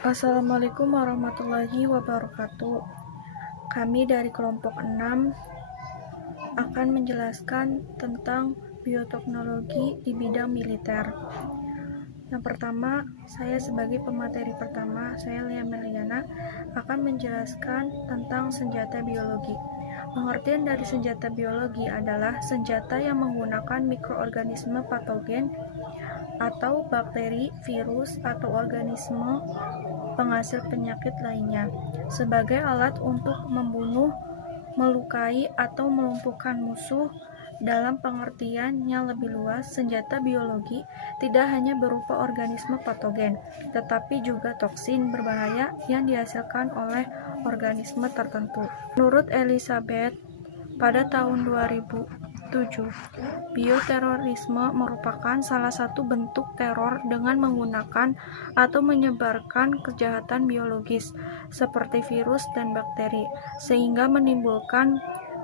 Assalamualaikum warahmatullahi wabarakatuh. Kami dari kelompok 6 akan menjelaskan tentang bioteknologi di bidang militer. Yang pertama, saya sebagai pemateri pertama, saya Lia Meliana, akan menjelaskan tentang senjata biologi. Pengertian dari senjata biologi adalah senjata yang menggunakan mikroorganisme patogen atau bakteri, virus, atau organisme penghasil penyakit lainnya sebagai alat untuk membunuh, melukai, atau melumpuhkan musuh. Dalam pengertian yang lebih luas, senjata biologi tidak hanya berupa organisme patogen, tetapi juga toksin berbahaya yang dihasilkan oleh organisme tertentu. Menurut Elizabeth, pada tahun 2007, bioterorisme merupakan salah satu bentuk teror dengan menggunakan atau menyebarkan kejahatan biologis seperti virus dan bakteri, sehingga menimbulkan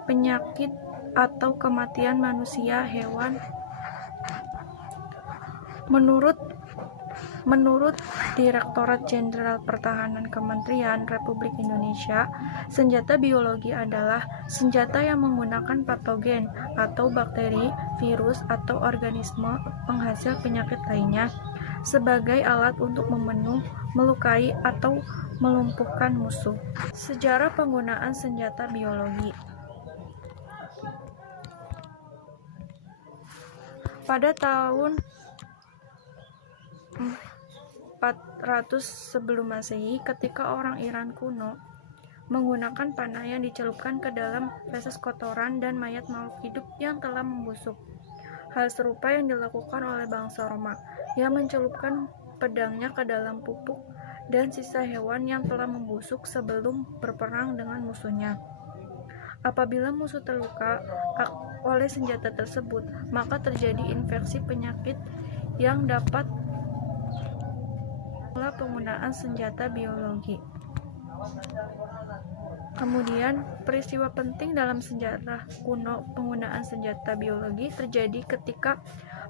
penyakit atau kematian manusia, hewan. Menurut Direktorat Jenderal Pertahanan Kementerian Republik Indonesia, senjata biologi adalah senjata yang menggunakan patogen atau bakteri, virus, atau organisme penghasil penyakit lainnya sebagai alat untuk membunuh, melukai, atau melumpuhkan musuh. Sejarah penggunaan senjata biologi. Pada tahun 400 sebelum Masehi, ketika orang Iran kuno menggunakan panah yang dicelupkan ke dalam feses kotoran dan mayat makhluk hidup yang telah membusuk. Hal serupa yang dilakukan oleh bangsa Roma, yang mencelupkan pedangnya ke dalam pupuk dan sisa hewan yang telah membusuk sebelum berperang dengan musuhnya. Apabila musuh terluka oleh senjata tersebut, maka terjadi infeksi penyakit yang dapat penggunaan senjata biologi. Kemudian, peristiwa penting dalam sejarah kuno penggunaan senjata biologi terjadi ketika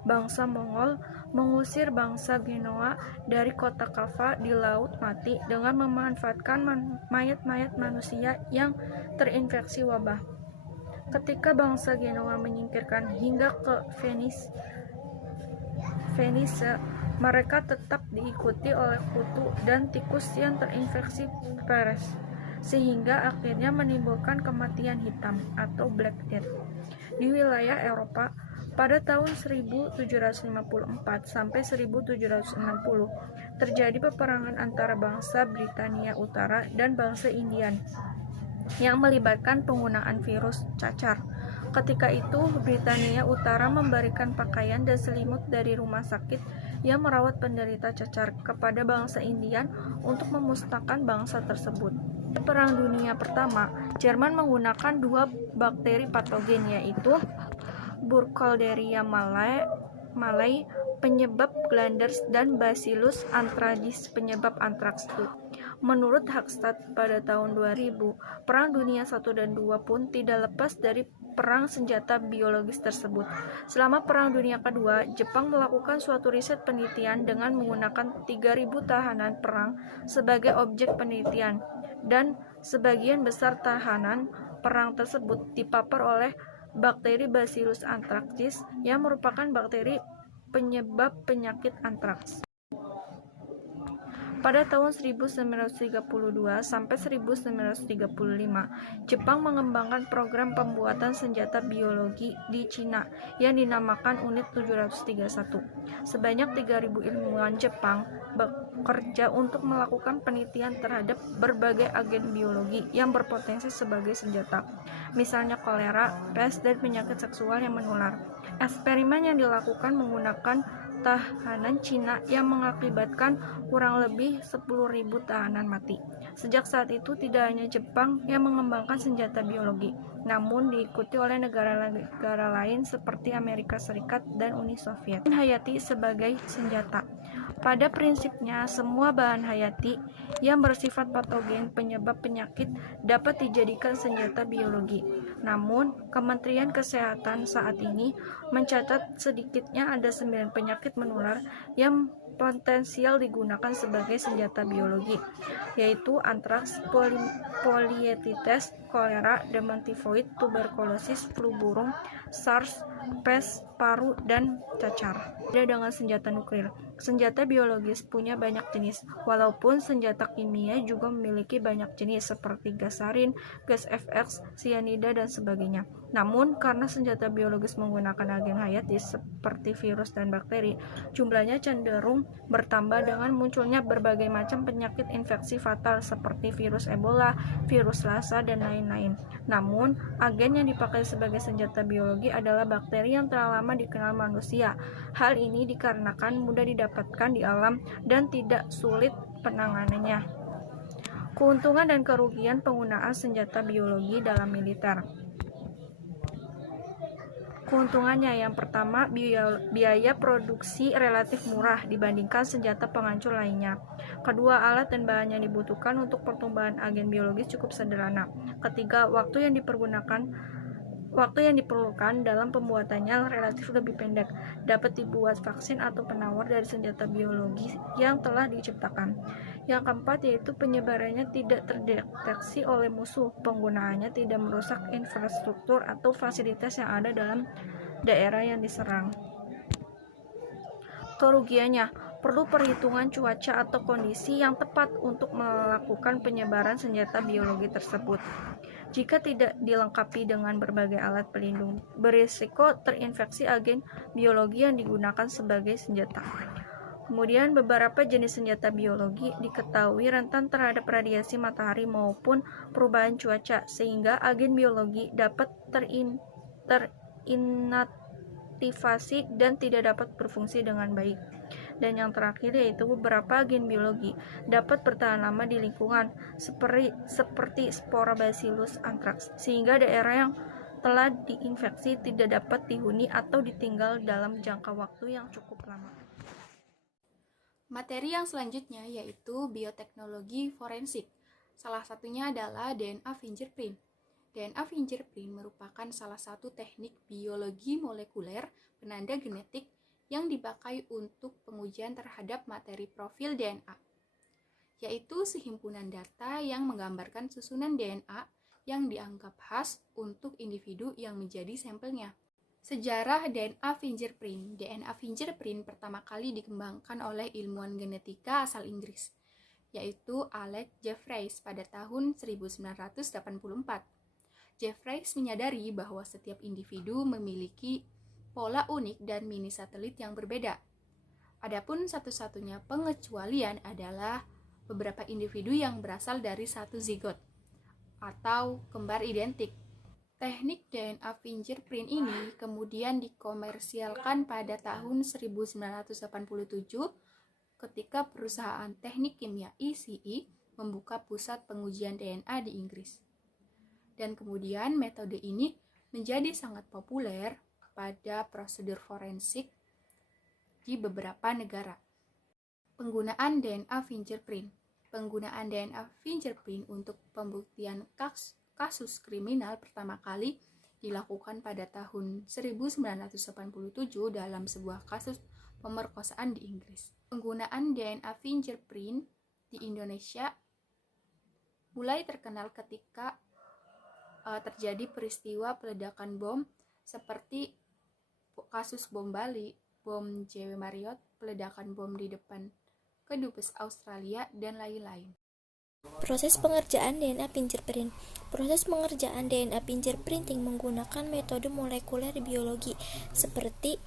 bangsa Mongol mengusir bangsa Genoa dari kota Kaffa di Laut Mati dengan memanfaatkan mayat-mayat manusia yang terinfeksi wabah. Ketika bangsa Genoa menyingkirkan hingga ke Venice, mereka tetap diikuti oleh kutu dan tikus yang terinfeksi Paris, sehingga akhirnya menimbulkan kematian hitam atau Black Death di wilayah Eropa. Pada tahun 1754 sampai 1760 terjadi peperangan antara bangsa Britania Utara dan bangsa Indian yang melibatkan penggunaan virus cacar. Ketika itu, Britania Utara memberikan pakaian dan selimut dari rumah sakit yang merawat penderita cacar kepada bangsa Indian untuk memusnahkan bangsa tersebut. Di Perang Dunia Pertama, Jerman menggunakan dua bakteri patogen, yaitu Burkholderia malae penyebab glanders dan Bacillus anthracis penyebab antraks. Menurut Hagstad pada tahun 2000, Perang Dunia I dan II pun tidak lepas dari perang senjata biologis tersebut. Selama Perang Dunia Kedua, Jepang melakukan suatu riset penelitian dengan menggunakan 3.000 tahanan perang sebagai objek penelitian, dan sebagian besar tahanan perang tersebut dipapar oleh bakteri Bacillus anthracis yang merupakan bakteri penyebab penyakit antraks. Pada tahun 1932 sampai 1935, Jepang mengembangkan program pembuatan senjata biologi di Cina yang dinamakan Unit 731. Sebanyak 3.000 ilmuwan Jepang bekerja untuk melakukan penelitian terhadap berbagai agen biologi yang berpotensi sebagai senjata, misalnya kolera, pes, dan penyakit seksual yang menular. Eksperimen yang dilakukan menggunakan tahanan Cina yang mengakibatkan kurang lebih 10.000 tahanan mati. Sejak saat itu, tidak hanya Jepang yang mengembangkan senjata biologi, namun diikuti oleh negara-negara lain seperti Amerika Serikat dan Uni Soviet. Hayati sebagai senjata. Pada prinsipnya, semua bahan hayati yang bersifat patogen penyebab penyakit dapat dijadikan senjata biologi. Namun, Kementerian Kesehatan saat ini mencatat sedikitnya ada 9 penyakit menular yang potensial digunakan sebagai senjata biologi, yaitu antraks, polietites, kolera, demam tifoid, tuberkulosis, flu burung, SARS, pes, paru, dan cacar. Beda dengan senjata nuklir, senjata biologis punya banyak jenis, walaupun senjata kimia juga memiliki banyak jenis seperti gas sarin, gas FX, sianida, dan sebagainya. Namun, karena senjata biologis menggunakan agen hayati seperti virus dan bakteri, jumlahnya cenderung bertambah dengan munculnya berbagai macam penyakit infeksi fatal seperti virus Ebola, virus Lassa, dan lain-lain. Namun, agen yang dipakai sebagai senjata biologi adalah bakteri yang telah lama dikenal manusia. Hal ini dikarenakan mudah didapatkan di alam dan tidak sulit penanganannya. Keuntungan dan kerugian penggunaan senjata biologi dalam militer. Keuntungannya, yang pertama, biaya produksi relatif murah dibandingkan senjata penghancur lainnya. Kedua, alat dan bahan yang dibutuhkan untuk pertumbuhan agen biologis cukup sederhana. Ketiga, waktu yang diperlukan dalam pembuatannya relatif lebih pendek, dapat dibuat vaksin atau penawar dari senjata biologi yang telah diciptakan. Yang keempat yaitu penyebarannya tidak terdeteksi oleh musuh, penggunaannya tidak merusak infrastruktur atau fasilitas yang ada dalam daerah yang diserang. Kerugiannya, perlu perhitungan cuaca atau kondisi yang tepat untuk melakukan penyebaran senjata biologi tersebut. Jika tidak dilengkapi dengan berbagai alat pelindung, berisiko terinfeksi agen biologi yang digunakan sebagai senjata. Kemudian, beberapa jenis senjata biologi diketahui rentan terhadap radiasi matahari maupun perubahan cuaca, sehingga agen biologi dapat terinaktivasi dan tidak dapat berfungsi dengan baik. Dan yang terakhir yaitu beberapa agen biologi dapat bertahan lama di lingkungan seperti spora bacillus anthrax, sehingga daerah yang telah diinfeksi tidak dapat dihuni atau ditinggal dalam jangka waktu yang cukup lama. Materi yang selanjutnya yaitu bioteknologi forensik. Salah satunya adalah DNA fingerprint. DNA fingerprint merupakan salah satu teknik biologi molekuler penanda genetik yang dipakai untuk pengujian terhadap materi profil DNA, yaitu sehimpunan data yang menggambarkan susunan DNA yang dianggap khas untuk individu yang menjadi sampelnya. Sejarah DNA fingerprint. DNA fingerprint pertama kali dikembangkan oleh ilmuwan genetika asal Inggris, yaitu Alex Jeffreys pada tahun 1984. Jeffreys menyadari bahwa setiap individu memiliki pola unik dan mini satelit yang berbeda. Adapun satu-satunya pengecualian adalah beberapa individu yang berasal dari satu zigot atau kembar identik. Teknik DNA fingerprint ini kemudian dikomersialkan pada tahun 1987 ketika perusahaan teknik kimia ECE membuka pusat pengujian DNA di Inggris. Dan kemudian metode ini menjadi sangat populer pada prosedur forensik di beberapa negara. Penggunaan DNA fingerprint. Penggunaan DNA fingerprint untuk pembuktian kasus kriminal pertama kali dilakukan pada tahun 1987 dalam sebuah kasus pemerkosaan di Inggris. Penggunaan DNA fingerprint di Indonesia mulai terkenal ketika terjadi peristiwa peledakan bom seperti kasus bom Bali, bom JW Marriott, peledakan bom di depan kedubes Australia, dan lain-lain. Proses pengerjaan DNA fingerprint. Proses pengerjaan DNA fingerprinting menggunakan metode molekuler biologi seperti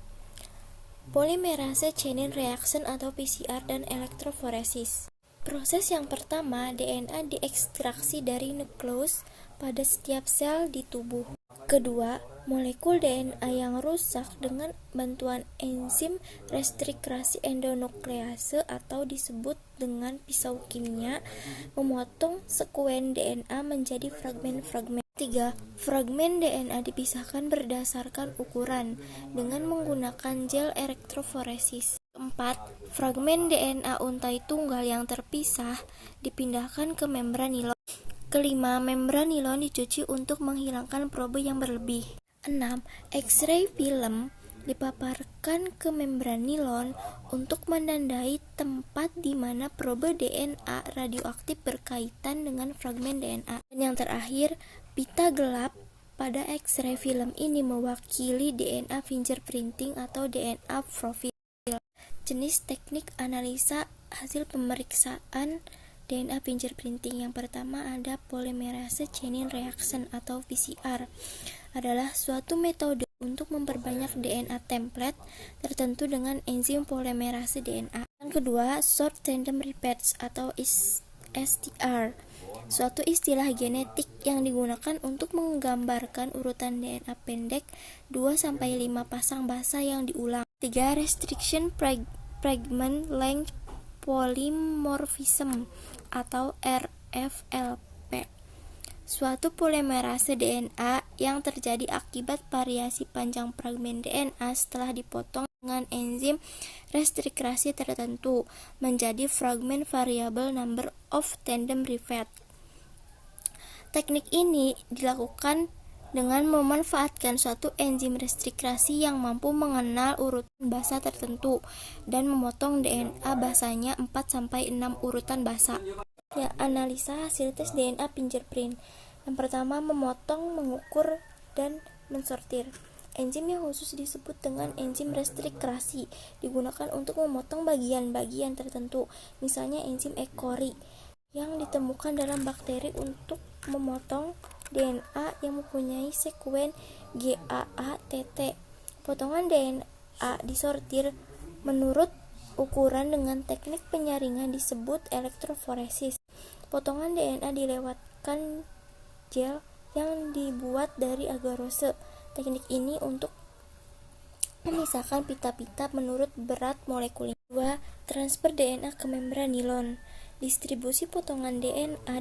polymerase chain reaction atau PCR dan elektroforesis. Proses yang pertama, DNA diekstraksi dari nukleus pada setiap sel di tubuh. Kedua, molekul DNA yang rusak dengan bantuan enzim restrikrasi endonuklease atau disebut dengan pisau kimia memotong sekuen DNA menjadi fragmen-fragmen. 3. Fragmen DNA dipisahkan berdasarkan ukuran dengan menggunakan gel elektroforesis. 4. Fragmen DNA untai tunggal yang terpisah dipindahkan ke membran nilon. Kelima, membran nilon dicuci untuk menghilangkan probe yang berlebih. 6. X-ray film dipaparkan ke membran nilon untuk menandai tempat di mana probe DNA radioaktif berkaitan dengan fragmen DNA. Dan yang terakhir, pita gelap pada X-ray film ini mewakili DNA fingerprinting atau DNA profil. Jenis teknik analisa hasil pemeriksaan DNA fingerprinting yang pertama ada polymerase chain reaction atau PCR, adalah suatu metode untuk memperbanyak DNA template tertentu dengan enzim polimerase DNA. Yang kedua, short tandem repeats atau STR, suatu istilah genetik yang digunakan untuk menggambarkan urutan DNA pendek 2-5 pasang basa yang diulang. 3. Restriction fragment length polymorphism atau RFLP, suatu polimerase DNA yang terjadi akibat variasi panjang fragmen DNA setelah dipotong dengan enzim restrikrasi tertentu menjadi fragmen variable number of tandem repeats. Teknik ini dilakukan dengan memanfaatkan suatu enzim restrikrasi yang mampu mengenal urutan basa tertentu dan memotong DNA basanya 4-6 urutan basa. Ya, analisa hasil tes DNA fingerprint. Yang pertama, memotong, mengukur, dan mensortir. Enzim yang khusus disebut dengan enzim restrikrasi digunakan untuk memotong bagian-bagian tertentu, misalnya enzim E. coli yang ditemukan dalam bakteri untuk memotong DNA yang mempunyai sekuen GAATT. Potongan DNA disortir menurut ukuran dengan teknik penyaringan disebut elektroforesis. Potongan DNA dilewatkan gel yang dibuat dari agarose. Teknik ini untuk memisahkan pita-pita menurut berat molekul. 2. Transfer DNA ke membran nilon. Distribusi potongan DNA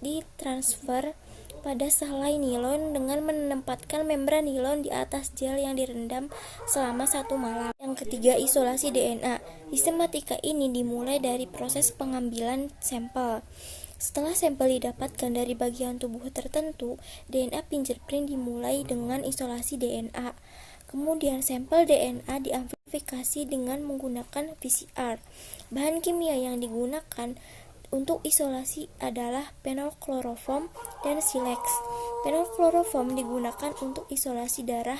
ditransfer pada selai nilon dengan menempatkan membran nilon di atas gel yang direndam selama 1 malam. Yang ketiga, isolasi DNA. Sistematika ini dimulai dari proses pengambilan sampel. Setelah sampel didapatkan dari bagian tubuh tertentu, DNA fingerprint dimulai dengan isolasi DNA. Kemudian sampel DNA diamplifikasi dengan menggunakan PCR. Bahan kimia yang digunakan untuk isolasi adalah phenolchloroform dan silex. Phenolchloroform digunakan untuk isolasi darah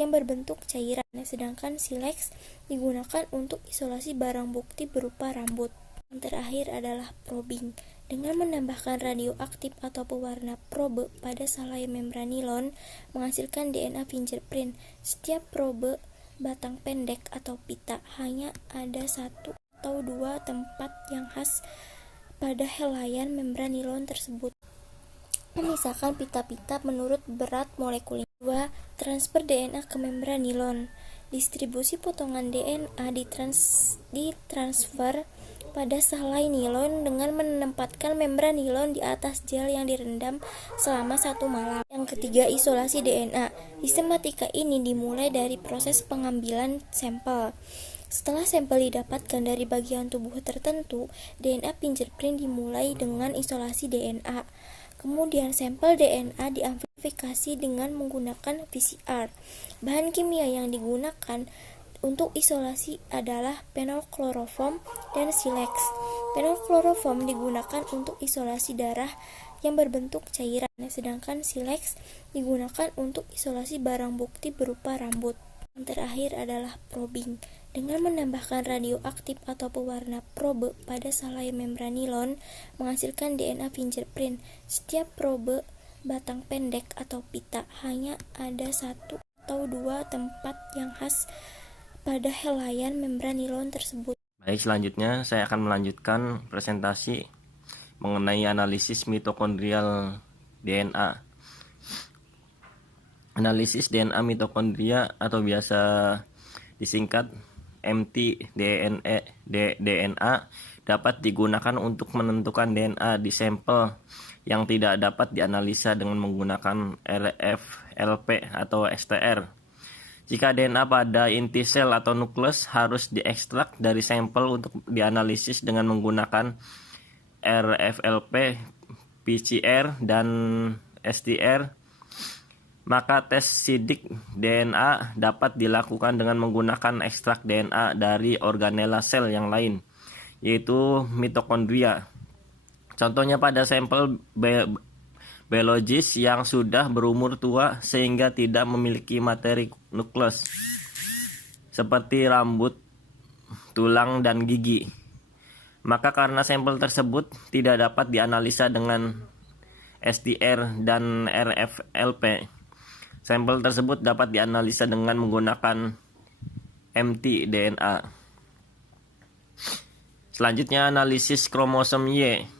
yang berbentuk cairan, sedangkan silex digunakan untuk isolasi barang bukti berupa rambut. Yang terakhir adalah probing. Dengan menambahkan radioaktif atau pewarna probe pada selai membran nilon menghasilkan DNA fingerprint. Setiap probe batang pendek atau pita hanya ada 1 atau 2 tempat yang khas pada helaian membran nilon tersebut. Memisahkan pita-pita menurut berat molekul. 2. Transfer DNA ke membran nilon. Distribusi potongan DNA ditransfer pada selai nilon dengan menempatkan membran nilon di atas gel yang direndam selama 1 malam. Yang ketiga, isolasi DNA. Sistematika ini dimulai dari proses pengambilan sampel. Setelah sampel didapatkan dari bagian tubuh tertentu, DNA fingerprint dimulai dengan isolasi DNA. Kemudian sampel DNA diamplifikasi dengan menggunakan PCR. Bahan kimia yang digunakan untuk isolasi adalah phenolchloroform dan silex. Phenolchloroform digunakan untuk isolasi darah yang berbentuk cairan, sedangkan silex digunakan untuk isolasi barang bukti berupa rambut. Yang terakhir adalah probing. Dengan menambahkan radioaktif atau pewarna probe pada selai membran nilon menghasilkan DNA fingerprint. Setiap probe batang pendek atau pita hanya ada 1 atau 2 tempat yang khas pada helaian membran nilon tersebut. Baik, selanjutnya saya akan melanjutkan presentasi mengenai analisis mitokondrial DNA. Analisis DNA mitokondria atau biasa disingkat mtDNA dapat digunakan untuk menentukan DNA di sampel yang tidak dapat dianalisa dengan menggunakan RFLP atau STR. Jika DNA pada inti sel atau nukleus harus diekstrak dari sampel untuk dianalisis dengan menggunakan RFLP, PCR, dan STR. maka tes sidik DNA dapat dilakukan dengan menggunakan ekstrak DNA dari organela sel yang lain, yaitu mitokondria. Contohnya pada sampel biologis yang sudah berumur tua sehingga tidak memiliki materi nukleus, seperti rambut, tulang, dan gigi. Maka karena sampel tersebut tidak dapat dianalisa dengan STR dan RFLP, sampel tersebut dapat dianalisa dengan menggunakan mtDNA. Selanjutnya, analisis kromosom Y.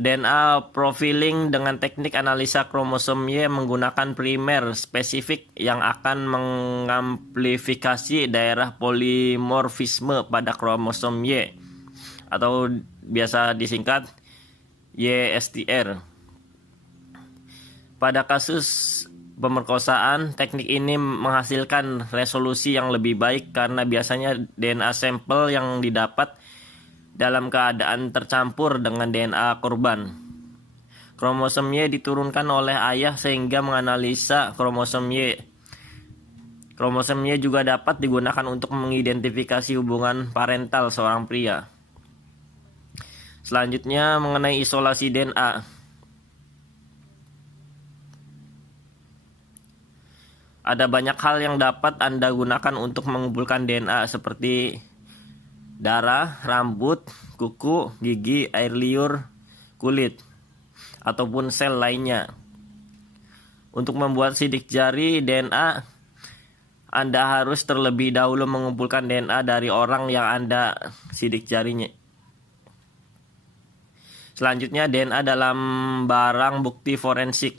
DNA profiling dengan teknik analisa kromosom Y menggunakan primer spesifik yang akan mengamplifikasi daerah polimorfisme pada kromosom Y, atau biasa disingkat YSTR. Pada kasus pemerkosaan, teknik ini menghasilkan resolusi yang lebih baik karena biasanya DNA sampel yang didapat dalam keadaan tercampur dengan DNA korban. Kromosom Y diturunkan oleh ayah sehingga menganalisa kromosom Y. Kromosom Y juga dapat digunakan untuk mengidentifikasi hubungan parental seorang pria. Selanjutnya, mengenai isolasi DNA. Ada banyak hal yang dapat Anda gunakan untuk mengumpulkan DNA seperti darah, rambut, kuku, gigi, air liur, kulit, ataupun sel lainnya. Untuk membuat sidik jari DNA, Anda harus terlebih dahulu mengumpulkan DNA dari orang yang Anda sidik jarinya. Selanjutnya, DNA dalam barang bukti forensik.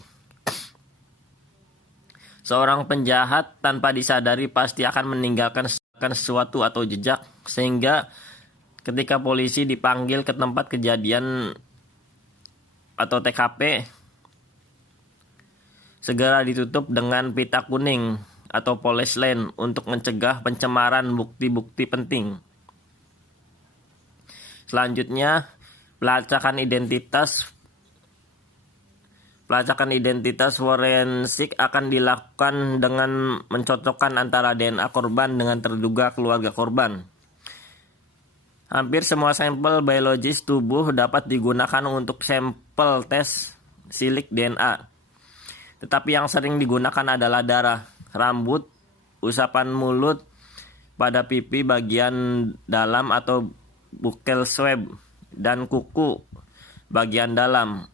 Seorang penjahat tanpa disadari pasti akan meninggalkan sesuatu atau jejak, sehingga ketika polisi dipanggil ke tempat kejadian atau TKP, segera ditutup dengan pita kuning atau police line untuk mencegah pencemaran bukti-bukti penting. Selanjutnya, pelacakan identitas forensik akan dilakukan dengan mencocokkan antara DNA korban dengan terduga keluarga korban. Hampir semua sampel biologis tubuh dapat digunakan untuk sampel tes silik DNA. Tetapi yang sering digunakan adalah darah, rambut, usapan mulut, pada pipi bagian dalam atau buccal swab, dan kuku bagian dalam.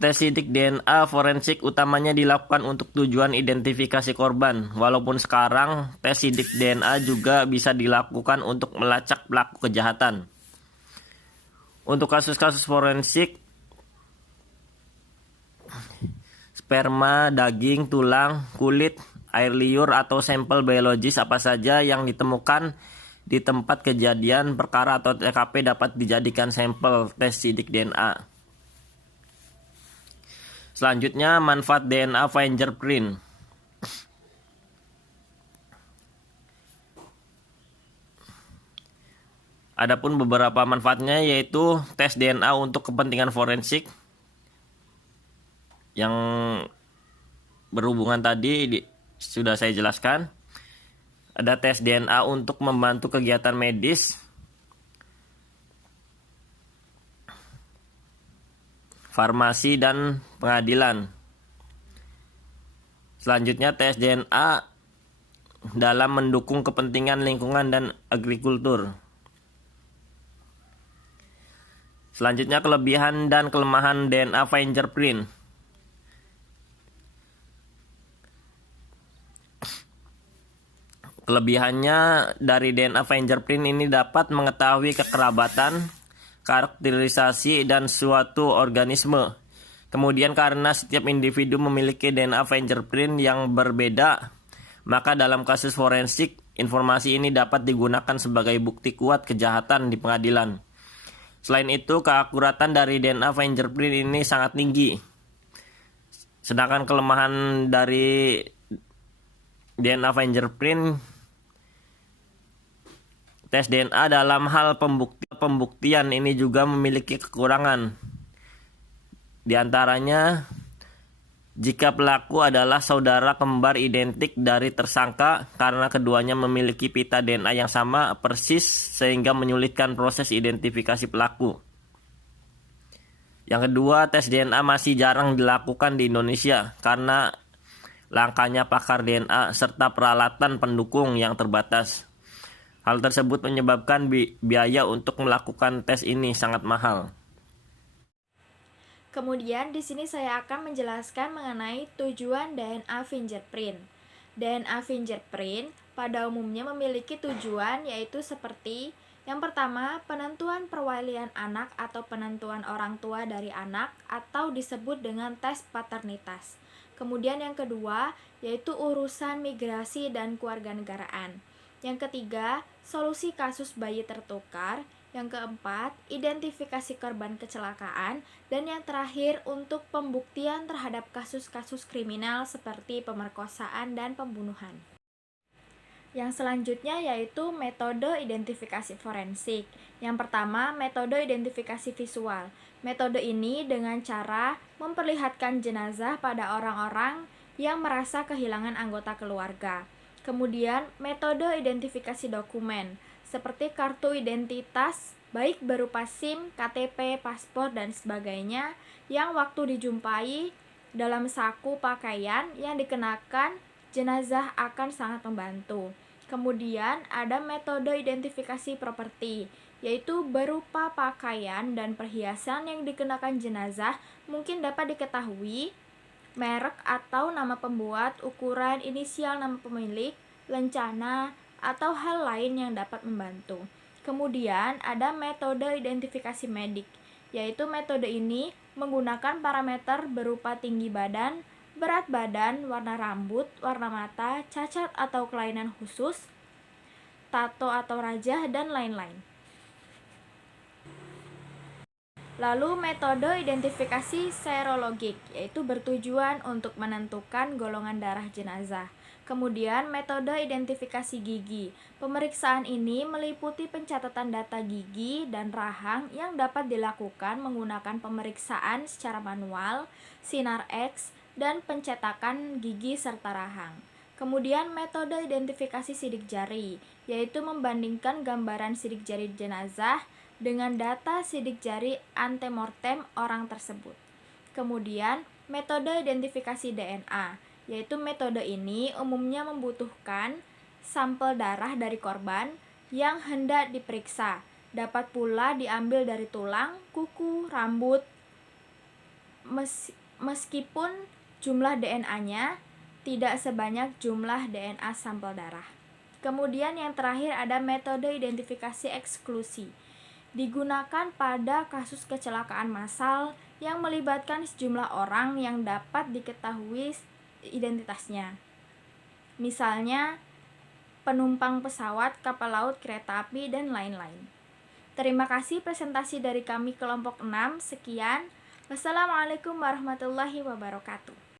Tes sidik DNA forensik utamanya dilakukan untuk tujuan identifikasi korban, walaupun sekarang tes sidik DNA juga bisa dilakukan untuk melacak pelaku kejahatan. Untuk kasus-kasus forensik, sperma, daging, tulang, kulit, air liur, atau sampel biologis apa saja yang ditemukan di tempat kejadian perkara atau TKP dapat dijadikan sampel tes sidik DNA. Selanjutnya, manfaat DNA fingerprint. Adapun beberapa manfaatnya yaitu tes DNA untuk kepentingan forensik yang berhubungan tadi sudah saya jelaskan. Ada tes DNA untuk membantu kegiatan medis, farmasi, dan pengadilan. Selanjutnya, tes DNA dalam mendukung kepentingan lingkungan dan agrikultur. Selanjutnya, kelebihan dan kelemahan DNA fingerprint. Kelebihannya dari DNA fingerprint ini dapat mengetahui kekerabatan, karakterisasi, dan suatu organisme. Kemudian karena setiap individu memiliki DNA fingerprint yang berbeda, maka dalam kasus forensik, informasi ini dapat digunakan sebagai bukti kuat kejahatan di pengadilan. Selain itu, keakuratan dari DNA fingerprint ini sangat tinggi. Sedangkan kelemahan dari DNA fingerprint, tes DNA dalam hal pembuktian ini juga memiliki kekurangan. Di antaranya, jika pelaku adalah saudara kembar identik dari tersangka karena keduanya memiliki pita DNA yang sama persis sehingga menyulitkan proses identifikasi pelaku. Yang kedua, tes DNA masih jarang dilakukan di Indonesia karena langkanya pakar DNA serta peralatan pendukung yang terbatas. Hal tersebut menyebabkan biaya untuk melakukan tes ini sangat mahal. Kemudian di sini saya akan menjelaskan mengenai tujuan DNA fingerprint. DNA fingerprint pada umumnya memiliki tujuan yaitu seperti yang pertama, penentuan perwalian anak atau penentuan orang tua dari anak atau disebut dengan tes paternitas. Kemudian yang kedua, yaitu urusan migrasi dan kewarganegaraan. Yang ketiga, solusi kasus bayi tertukar. Yang keempat, identifikasi korban kecelakaan. Dan yang terakhir, untuk pembuktian terhadap kasus-kasus kriminal seperti pemerkosaan dan pembunuhan. Yang selanjutnya yaitu metode identifikasi forensik. Yang pertama, metode identifikasi visual. Metode ini dengan cara memperlihatkan jenazah pada orang-orang yang merasa kehilangan anggota keluarga. Kemudian, metode identifikasi dokumen, seperti kartu identitas, baik berupa SIM, KTP, paspor, dan sebagainya, yang waktu dijumpai dalam saku pakaian yang dikenakan jenazah akan sangat membantu. Kemudian ada metode identifikasi properti, yaitu berupa pakaian dan perhiasan yang dikenakan jenazah mungkin dapat diketahui merek atau nama pembuat, ukuran, inisial nama pemilik, lencana, atau hal lain yang dapat membantu. Kemudian ada metode identifikasi medik, yaitu metode ini menggunakan parameter berupa tinggi badan, berat badan, warna rambut, warna mata, cacat atau kelainan khusus, tato atau rajah, dan lain-lain. Lalu metode identifikasi serologik, yaitu bertujuan untuk menentukan golongan darah jenazah. Kemudian metode identifikasi gigi. Pemeriksaan ini meliputi pencatatan data gigi dan rahang yang dapat dilakukan menggunakan pemeriksaan secara manual, sinar X, dan pencetakan gigi serta rahang. Kemudian metode identifikasi sidik jari, yaitu membandingkan gambaran sidik jari jenazah dengan data sidik jari antemortem orang tersebut. Kemudian metode identifikasi DNA, yaitu metode ini umumnya membutuhkan sampel darah dari korban yang hendak diperiksa. Dapat pula diambil dari tulang, kuku, rambut, meskipun jumlah DNA-nya tidak sebanyak jumlah DNA sampel darah. Kemudian yang terakhir ada metode identifikasi eksklusi. Digunakan pada kasus kecelakaan massal yang melibatkan sejumlah orang yang dapat diketahui identitasnya. Misalnya penumpang pesawat, kapal laut, kereta api, dan lain-lain. Terima kasih presentasi dari kami kelompok 6. Sekian. Wassalamualaikum warahmatullahi wabarakatuh.